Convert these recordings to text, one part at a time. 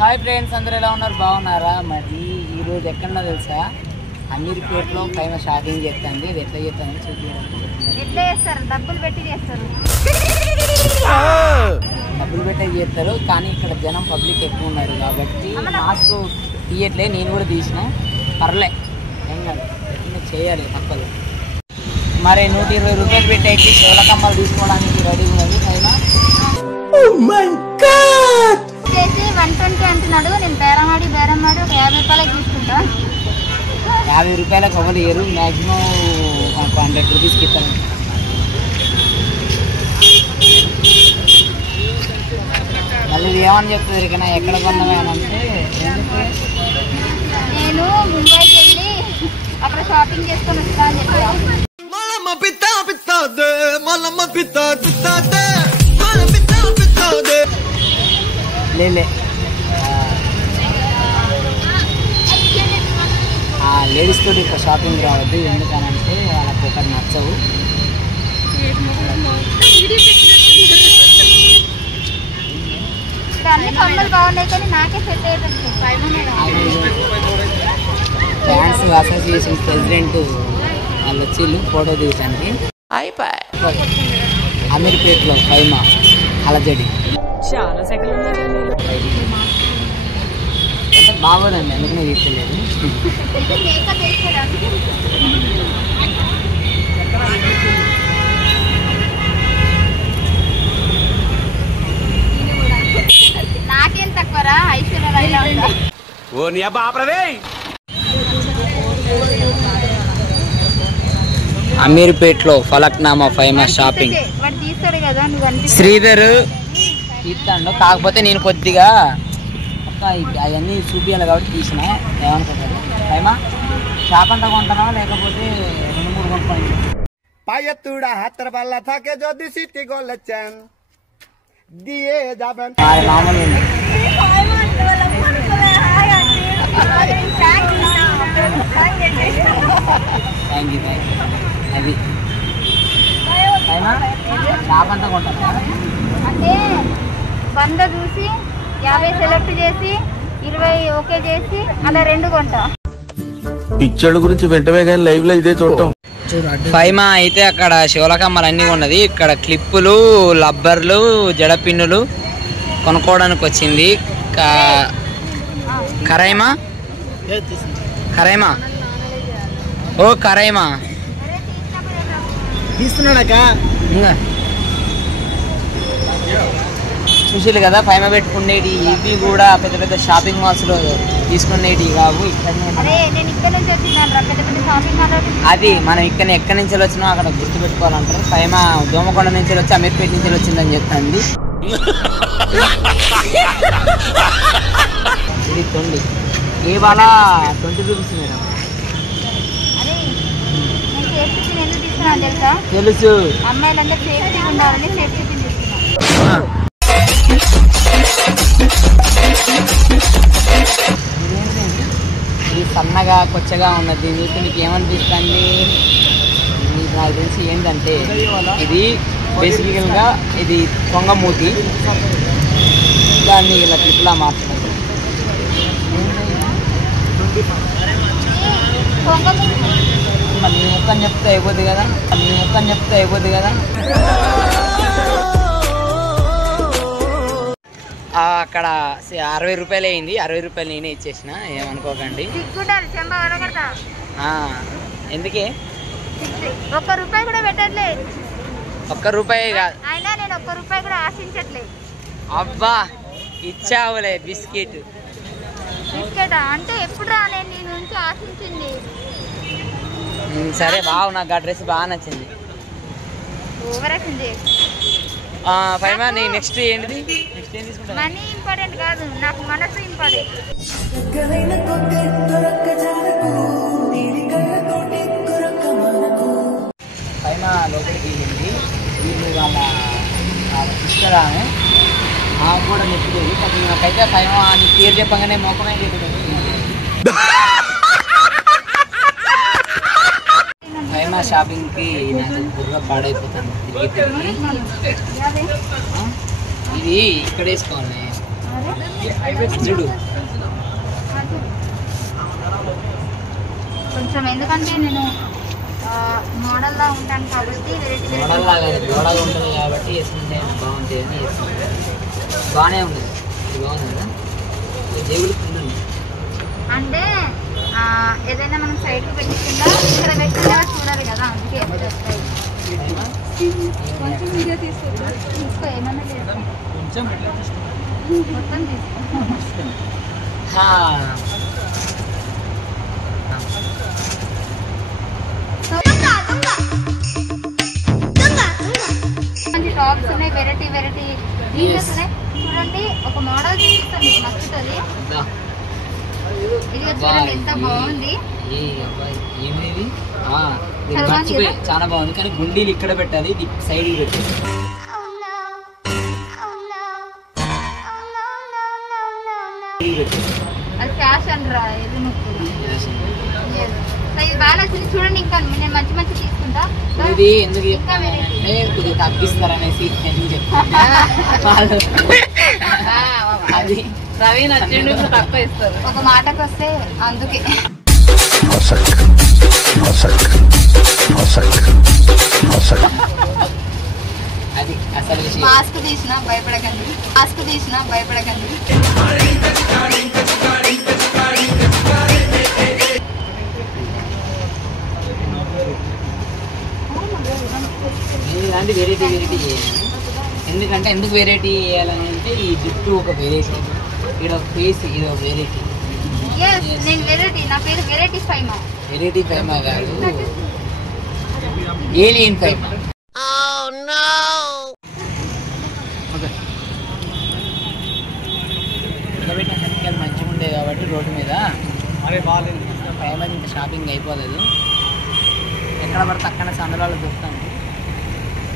Hi friends, అందరూ ఎలా ఉన్నారు? బాగున్నారా? మరి ఈరోజు ఎక్కడన్నా తెలుసా, అమీర్పేటలో పైన షాపింగ్ చేస్తాండి. ఇది ఎట్లా చేస్తానని ఎట్లా చేస్తారు? డబ్బులు పెట్టి చేస్తారు. డబ్బులు పెట్టే చేస్తారు, కానీ ఇక్కడ జనం పబ్లిక్ ఎక్కువ ఉన్నారు కాబట్టి మాస్క్ తీయట్లే. నేను కూడా తీసిన, పర్లే, ఏం కాదు, చేయాలి తప్పదు. మరి 120 రూపాయలు పెట్టి శివల కమ్మలు తీసుకోవడానికి రెడీ ఉన్నది పైన. 120 అంటున్నాడు. నేను బేరమాడి ఒక 50 రూపాయలకి తీసుకుంటా. 50 రూపాయలకు ఒకరు ఇయరు, మ్యాక్సిమం 100 రూపీస్కి ఇస్తాను. మళ్ళీ ఏమని చెప్తుంది ఇక ఎక్కడ కొన్నామేనంటే, నేను ముంబైకి వెళ్ళి అక్కడ షాపింగ్ చేసుకొని వస్తా అని చెప్పాను. లేలే లేడీస్ తోటి ఇక్కడ షాపింగ్ రావద్దు, ఎందుకనంటే వాళ్ళకి ఒకటి నచ్చవు. అన్ని కమ్మలు బాగున్నాయి కానీ నాకే సెట్ అయ్యేటట్టు. ఫ్యాన్స్ అసోసియేషన్ ప్రెసిడెంట్ వాళ్ళు వచ్చి ఫోటో తీయడానికి అమీర్పేటలో పైమా అలజడి చాలా సెకండ్ బాగోదండి, అందుకనే తీసుకోలేదు. నాకేం తక్కువరా? ఐశ్వర్య అమీర్పేటలో ఫలక్నామా ఫేమస్ షాపింగ్. శ్రీధర్ తీస్తాడు, కాకపోతే నేను కొద్దిగా అవన్నీ చూపించాలి కాబట్టి తీసిన. ఏమనుకుంటారు ఫైమా? షాప్ అంతా కొంటానా లేకపోతే 2-3 కొనుక్కోండి. మామూలు థ్యాంక్ యూ. అది షాప్ అంతా కొంటారా? అంటే 100 చూసి 50 సెలెక్ట్ చేసి 20 ఓకే చేసి అలా 2 కొంటా. పిక్చర్ల గురించి వెంటనే కానీ లైవ్ లో ఇదే చూడటం. ఫైమా అయితే అక్కడ శివలకమ్మలు అన్నీ ఉన్నది. ఇక్కడ క్లిప్పులు, లబ్బర్లు, జడపిన్నులు కొనుక్కోవడానికి వచ్చింది. కరైమా ఓ కరైమా తీస్తున్నాడక ఇంకా చూసిలు కదా, పైన పెట్టుకునేటి ఇవి కూడా పెద్ద పెద్ద షాపింగ్ మాల్స్ లో తీసుకునేటి కావు. అది మనం ఇక్కడ ఎక్కడి నుంచి వచ్చినా అక్కడ గుర్తు పెట్టుకోవాలంటారు. పైన దోమకొండ నుంచి వచ్చి అమీర్పేట నుంచి వచ్చిందని చెప్తాండి. ఇది తొండి ఇవాళ 20 రూపీస్ మేడం. తెలుసు, అమ్మాయిలందరూ సేఫ్టీ ఉండాలని సేఫ్టీ తీసుకున్నా. ఇది సన్నగా కొచ్చగా ఉన్నది. నీకు ఏమనిపిస్తుంది? నీకు నాకు తెలిసి ఏంటంటే, ఇది బేసికల్గా ఇది కొంగమూతి, దాన్ని ఇలా క్లిప్లా మార్చుకుంటాం. నీ ముఖం చెప్తే అయిపోద్ది కదా. అక్కడ 60 రూపాయలు అయింది. 60 రూపాయలు నేనే ఇచ్చేసిన, ఏమనుకోకండి. ఎందుకే? ₹1 కూడా పెట్టట్లే. ₹1 కాదు, అయినా నేను ₹1 కూడా ఆశించట్లే. అబ్బా ఇచ్చావులే బిస్కెట్ అంటే ఎప్పుడు రా నేను నీ నుంచి ఆశించింది. సరే బావు, నాకు ఆ డ్రెస్ బాగా నచ్చింది. ఫైమా నీ నెక్స్ట్ ఏంటిది? నెక్స్ట్ ఏం తీసుకుంటా? మనీ ఇంపార్టెంట్ కాదు, నాకు మనసు ఇంపార్టెంట్. ఫైమా లోపలికి వెళ్ళింది. వీళ్ళు వాళ్ళ సిస్టర్ ఆమె కూడా నెప్పులేదు. నాకైతే ఫైమా నీ పేరు చెప్పగానే మొక్కమే లేదు. ఫైమా షాపింగ్కి నాకు బుర్ర పాడైపోతాను తిరిగి. ఇది ఇక్కడ వేసుకోవాలి. చూడు కొంచెం, ఎందుకంటే నేను మోడల్లా ఉంటాను కాబట్టి మోడల్ లాగా మోడల్ ఉంటుంది కాబట్టి వేసుకుంటే బాగుంటుంది అని వేసుకుంటాను. బాగానే ఉంది, ఇది బాగుంది కదా, జేబులు ఉంది. అంటే ఏదైనా మనం సైడ్కి పెట్టకుండా ఇక్కడ పెట్టినా చూడాలి కదా, అందుకే కొంచెం వీడియో తీసుకో ఏమన్నా చేసుకో, కొంచెం మొత్తం తీసుకో. మంచి టాప్స్ ఉన్నాయి, వెరైటీ వెరైటీ జీన్స్ ఉన్నాయి. చూడండి, ఒక మోడల్ చూపిస్తాను, మీకు నచ్చుతుంది. ఇది చూడండి ఎంత బాగుంది. చాలా బాగుంది, కానీ గుండీలు ఇక్కడ పెట్టాలి, సైడ్ పెట్టాలి. అది ఫ్యాషన్ రా, ఇది ఇది బాగా నచ్చింది. చూడండి, ఇంకా నేను మంచి మంచి తీసుకుంటా. ఇది ఎందుకు చెప్తానంటే కొద్దిగా తగ్గిస్తారనేసి ఎందుకు చెప్తాను. అది రవి నచ్చిండు, తక్కువ ఇస్తారు. ఒక మాటకు వస్తే అందుకే అది అసలు విషయం. మాస్క్ తీసినా భయపడకండి, మాస్క్ తీసినా భయపడకండి. ఇలాంటి వెరైటీ చేయాలి. ఎందుకంటే ఎందుకు వెరైటీ చేయాలని అంటే ఈ జుట్టు ఒక వెరైటీ, ఇక్కడ ఒక ఫేస్ ఇది ఒక వెరైటీ. నేను వెరైటీ, నా పేరు వెరైటీ ఫైమా. వెరైటీ ఫైమా కాదు, ఏలియన్ ఫైమా. మంచిగా ఉండే కాబట్టి రోడ్డు మీద ఫైమా ఇంకా షాపింగ్ అయిపోలేదు. ఎక్కడ పడితే అక్కడ సందరాలు దొరుకుతాను.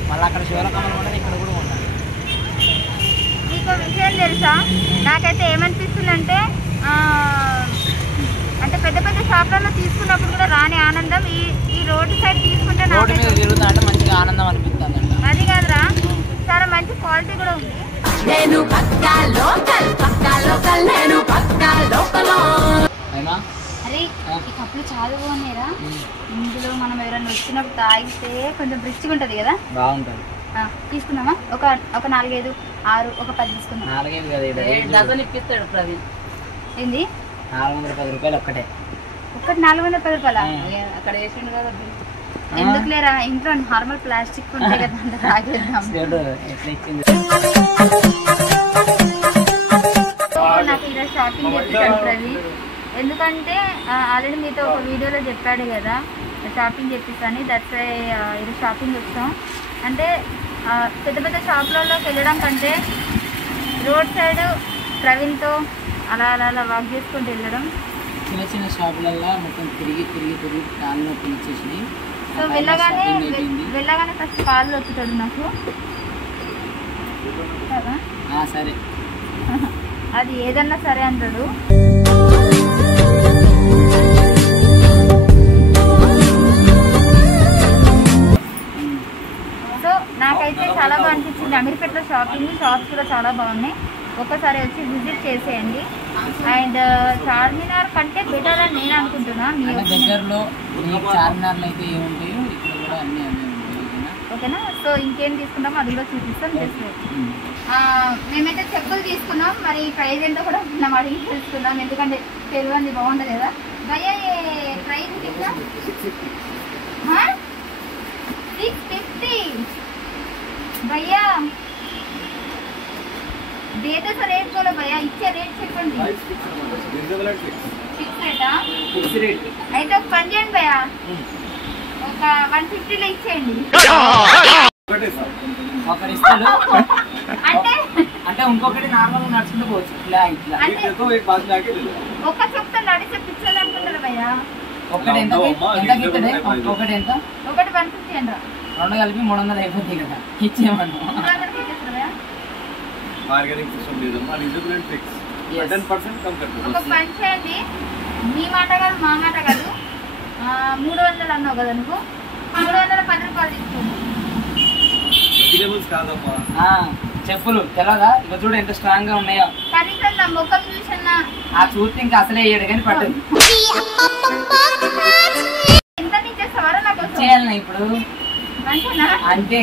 మళ్ళీ అక్కడ శివరకమలు ఉండదు, ఇక్కడ కూడా ఉంటాను. మీకు విషయం తెలుసా, నాకైతే ఏమనిపిస్తుందంటే అంటే పెద్ద పెద్ద షాప్లలో తీసుకున్నప్పుడు కూడా రాని ఆనందం ఈ రోడ్డు సైడ్ తీసుకుంటే రోడ్డు మీద తిరుగుతా అంటే మంచిగా ఆనందం అనిపిస్తుంది అంట. అది కాదురా, చాలా మంచి క్వాలిటీ కూడా ఉంది. అరే ఈ కప్పులు చాలా బాగున్నాయిరా. ఇందులో మనం ఎవరైనా వచ్చినప్పుడు తాగితే కొంచెం రిచ్గా ఉంటుంది కదా, బాగుంటుంది. తీసుకుందామా? ఒక 4, 5, 6, ఒక 10 తీసుకుందాం. 4 డజన్ ఇప్పిస్తాడు ప్రవీణ్. ఏంది 410 రూపాయలు ఒక్కటే. ఒక్కటి 410 రూపాయల? అక్కడ వేసిండు కదా. ఎందుకు లేరా, ఇంట్లో నార్మల్ ప్లాస్టిక్ ఉంటాయి కదా, అంత తాగేద్దాం. నాకు ఈరోజు షాపింగ్ చేస్తాను ప్రవీణ్, ఎందుకంటే ఆల్రెడీ మీతో ఒక వీడియోలో చెప్పాడు కదా షాపింగ్ చేపిస్తాను. దట్స్ వై ఈరోజు షాపింగ్ వచ్చాం. అంటే పెద్ద పెద్ద షాపులలోకి వెళ్ళడం కంటే రోడ్ సైడ్ ప్రవీణ్తో అలా అలా అలా వాక్ చేసుకుంటూ వెళ్ళడం. చిన్న చిన్న షాపులలో మొత్తం తిరిగి తిరిగి తిరిగి కాళ్ళు నొప్పి ఇచ్చేసినాయి. సో వెళ్ళగానే ఫస్ట్ కాళ్ళు వచ్చుతాడు నాకు కదా. సరే, అది ఏదన్నా సరే అంటాడు. సో నాకైతే చాలా బాగా అనిపించింది అమీర్పేటలో షాప్స్ కూడా చాలా బాగున్నాయి. ఒక్కసారి వచ్చి విజిట్ చేసేయండి. అండ్ చార్మినార్ కంటే బెటర్ అని నేను అనుకుంటున్నా. దగ్గరలో చార్మినార్లో అయితే ఏముంటాయో ఇక్కడ కూడా అన్నీ ఓకేనా. సో ఇంకేం తీసుకుంటామో అది కూడా చూపిస్తాం. జస్ట్ మేమైతే చెప్పులు తీసుకున్నాం, మరి ప్రైస్ ఏంటో కూడా మనం అడిగి తెలుసుకున్నాం, ఎందుకంటే తెలియంది బాగుంటుంది కదా. భయ్యా ప్రైస్ 650 भैया दे दो सर रेट बोलो भैया इच्छे रेट చెప్పండి ఫిక్స్ రేట్ అయితే ఒక పని చేయండి భయ్యా ఒక 150 లో ఇచ్చేయండి ఒకటి ఇస్తాడు అంటే ఇంకొకటి నార్మల్ నడుచుకుంటూ పోవచ్చు ఇట్లా ఒక చెప్తా నడిచే పిచ్చలు అనుకుంటారు భయ్యా ఒకటి ఎంత ఒకటి ఎంత ఒకటి 150 అండి రెండు కలిపి 300 అయిపోతాయి కదా ఇచ్చేయమను మార్కెటింగ్ సిస్టమ్ లేదమ్మా రిజర్వేషన్ ఫిక్స్ 10% కమ్ కట్టు ఒక పని చేయండి మీ మాట కాదు మా మాట కాదు 300 అన్నావు కదా నువ్వు 310 రూపాయలు తీసుకోండి వెజిటేబుల్స్ కాదమ్మా చెప్పులు తెలవదా? ఇక చూడు ఎంత స్ట్రాంగ్ గా ఉన్నాయో. కనీసం నా ముఖం చూసన్నా ఆ చూస్తే ఇంకా అసలే వేయడు కానీ పట్టదు. ఎంత ఇచ్చేస్తావారా నాకు చేయాలన్నా ఇప్పుడు మంచినా అంతే.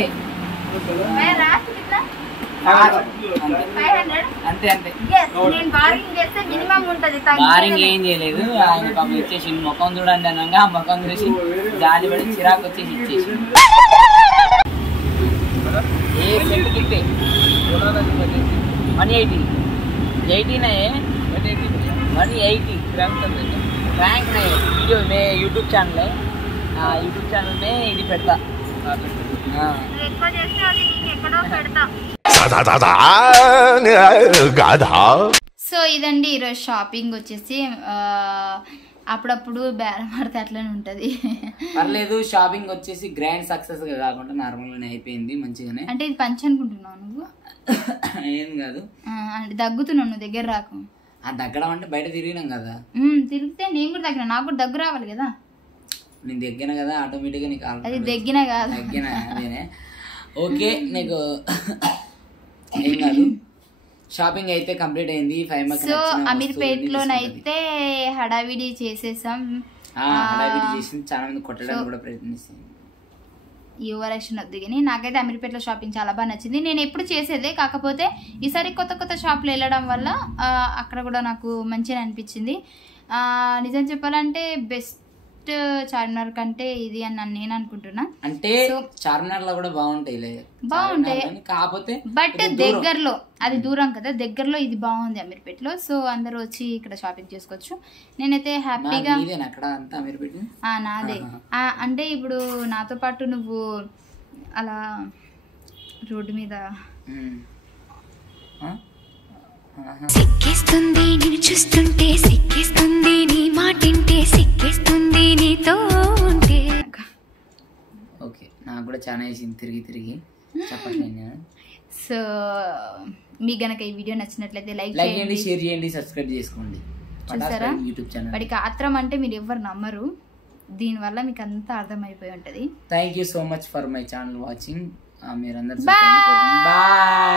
రాసి ఇట్లా అంతే అంతే. నేను బార్గింగ్ చేస్తే మినిమం ఉంటది. బారింగ్ ఏం చేయలేదు. ఆయన పాపం ఇచ్చేసి ముఖం చూడండి అనగా ఆ ముఖం చూసి జాలి పడి చిరాకు వచ్చేసి ఇచ్చేసి ఏ సెంట్ కిట్టే 180 180 रैंक नहीं वीडियो में यूट्यूब चैनल है. यूट्यूब चैनल में ఇది పెడతా. ఎక్కువ చేస్తే అది నేను ఎక్కడో పెడతా. సో ఇదండి ఈరోజు షాపింగ్ వచ్చేసి అప్పుడప్పుడు బేరం ఆడితే అట్లనే ఉంటుంది. పర్లేదు. షాపింగ్ వచ్చేసి గ్రాండ్ సక్సెస్ గా కాకుండా నార్మల్ గానే అయిపోయింది మంచిగానే. అంటే ఇది పంచి అనుకుంటున్నావు నువ్వు? ఏం కాదు. అంటే దగ్గుతున్నావు నువ్వు, దగ్గర రాకు. ఆ దగ్గడం అంటే బయట తిరిగినాం కదా. తిరిగితే నేను కూడా దగ్గర, నాకు కూడా దగ్గు రావాలి కదా. నేను దగ్గిన కదా ఆటోమేటిక్ గా నీకు అది దగ్గిన కాదు, దగ్గిన అదేనే. ఓకే నీకు ఏం కాదు. షాపింగ్ అయితే కంప్లీట్ అయింది. 5 marks. సో అమీర్పేటలోనైతే హడావిడి చేసేసాం. హడావిడి చేసి చాలా మంది కొట్టడానికి కూడా ప్రయత్నిస్తుంది. యువర్ యాక్షన్ వద్దు కానీ నాకైతే అమీర్పేటలో షాపింగ్ చాలా బాగా నచ్చింది. నేను ఎప్పుడు చేసేదే, కాకపోతే ఈసారి కొత్త కొత్త షాపులు వెళ్ళడం వల్ల అక్కడ కూడా నాకు మంచిగా అనిపించింది. నిజం చెప్పాలంటే బెస్ట్ చార్మినార్ కంటే ఇది అని నేను అనుకుంటున్నా. అంటే చార్మినార్ లో కూడా బాగుంటాయి కాకపోతే బట్ దగ్గరలో, అది దూరం కదా, దగ్గరలో ఇది బాగుంది అమీర్పేటలో. సో అందరూ వచ్చి ఇక్కడ షాపింగ్ చేసుకోవచ్చు. నేనైతే హ్యాపీగా నాదే. అంటే ఇప్పుడు నాతో పాటు నువ్వు అలా రోడ్డు మీద సిక్కిస్తుంది నిన్ను చూస్తుంటే, సిక్కిస్తుంది నీ మాటింటే, సిక్కిస్తుంది నీతో ఉంటే. ఓకే నాకు కూడా చాలా వేసింది తిరిగి తిరిగి చెప్పట్లేదు. సో మీకు గనక ఈ వీడియో నచ్చినట్లయితే లైక్ చేయండి, షేర్ చేయండి, సబ్స్క్రైబ్ చేసుకోండి. చూసారా యూట్యూబ్ ఛానల్. వాడికి ఆత్రం అంటే మీరు ఎవరు నమ్మరు. దీనివల్ల మీకు అంతా అర్థమైపోయి ఉంటది. Thank you so much for my channel watching. మీరందరూ బాయ్.